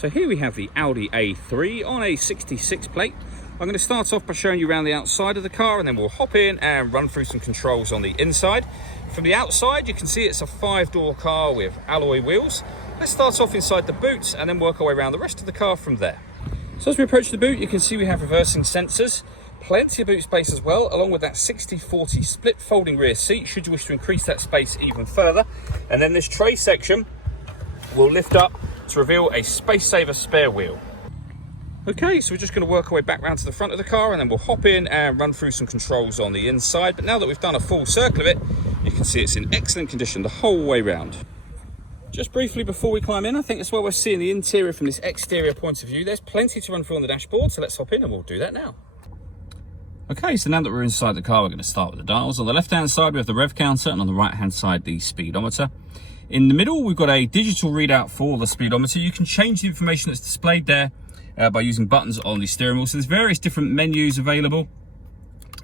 So here we have the Audi A3 on a 66 plate. I'm going to start off by showing you around the outside of the car, and then we'll hop in and run through some controls on the inside. From the outside, you can see it's a 5-door car with alloy wheels. Let's start off inside the boot and then work our way around the rest of the car from there. So as we approach the boot, you can see we have reversing sensors, plenty of boot space as well, along with that 60/40 split folding rear seat, should you wish to increase that space even further. And then this tray section will lift up to reveal a space saver spare wheel. Okay, so we're just going to work our way back round to the front of the car, and then we'll hop in and run through some controls on the inside. But now that we've done a full circle of it, you can see it's in excellent condition the whole way round. Just briefly before we climb in, I think it's well worth seeing the interior from this exterior point of view. There's plenty to run through on the dashboard, so let's hop in and we'll do that now. Okay, so now that we're inside the car, we're going to start with the dials. On the left-hand side, we have the rev counter, and on the right-hand side, the speedometer. In the middle, we've got a digital readout for the speedometer. You can change the information that's displayed there by using buttons on the steering wheel. So there's various different menus available,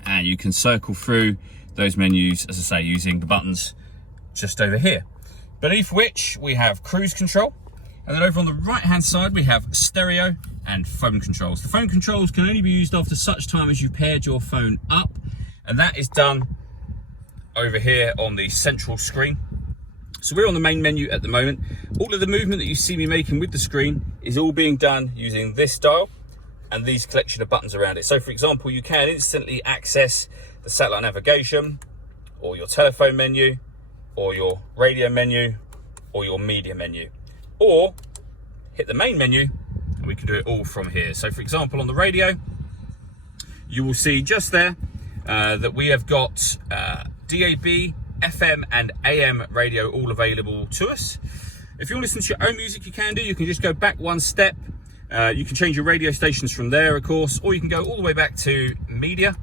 and you can circle through those menus, as I say, using the buttons just over here. Beneath which, we have cruise control. And then over on the right-hand side, we have stereo and phone controls. The phone controls can only be used after such time as you paired your phone up, and that is done over here on the central screen. So we're on the main menu at the moment. All of the movement that you see me making with the screen is all being done using this dial and these collection of buttons around it. So for example, you can instantly access the satellite navigation, or your telephone menu, or your radio menu, or your media menu, or hit the main menu and we can do it all from here. So for example, on the radio, you will see just there that we have got DAB, FM and AM radio all available to us. If you want to listen to your own music, you can do. You can just go back one step. You can change your radio stations from there, of course, or you can go all the way back to media.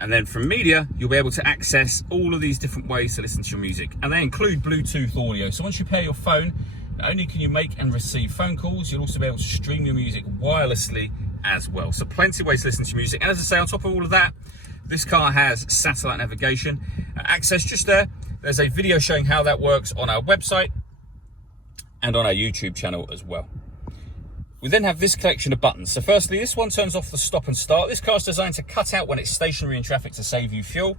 And then from media, you'll be able to access all of these different ways to listen to your music. And they include Bluetooth audio. So once you pair your phone, not only can you make and receive phone calls, you'll also be able to stream your music wirelessly as well. So plenty of ways to listen to music. And as I say, on top of all of that, this car has satellite navigation access just there. There's a video showing how that works on our website and on our YouTube channel as well. We then have this collection of buttons. So firstly, this one turns off the stop and start. This car is designed to cut out when it's stationary in traffic to save you fuel.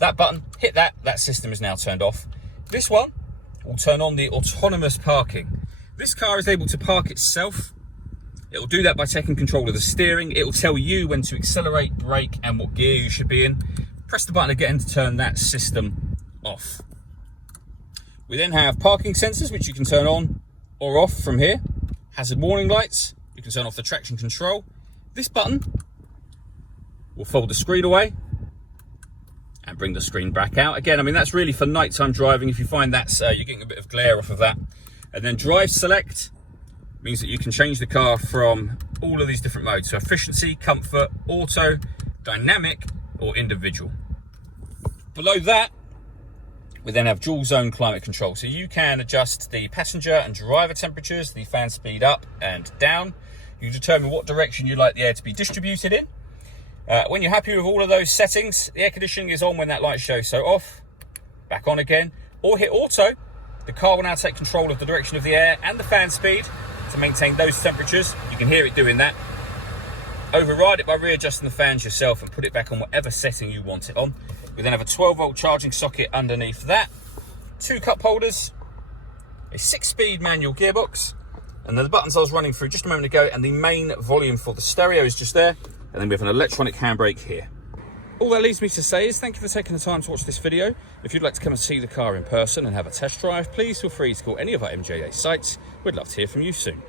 That button, hit that, that system is now turned off. This one will turn on the autonomous parking. This car is able to park itself. It will do that by taking control of the steering. It will tell you when to accelerate, brake, and what gear you should be in. Press the button again to turn that system off. We then have parking sensors, which you can turn on or off from here. Hazard warning lights. You can turn off the traction control. This button will fold the screen away and bring the screen back out. Again, I mean, that's really for nighttime driving. If you find that's you're getting a bit of glare off of that. And then drive select means that you can change the car from all of these different modes. So efficiency, comfort, auto, dynamic, or individual. Below that, we then have dual zone climate control. So you can adjust the passenger and driver temperatures, the fan speed up and down. You determine what direction you'd like the air to be distributed in. When you're happy with all of those settings, the air conditioning is on when that light shows. So off, back on again, or hit auto. The car will now take control of the direction of the air and the fan speed to maintain those temperatures. You can hear it doing that. Override it by readjusting the fans yourself and put it back on whatever setting you want it on. We then have a 12-volt charging socket underneath that, 2 cup holders, a 6-speed manual gearbox, and then the buttons I was running through just a moment ago, and the main volume for the stereo is just there, and then we have an electronic handbrake here. All that leaves me to say is thank you for taking the time to watch this video. If you'd like to come and see the car in person and have a test drive, please feel free to call any of our MJA sites. We'd love to hear from you soon.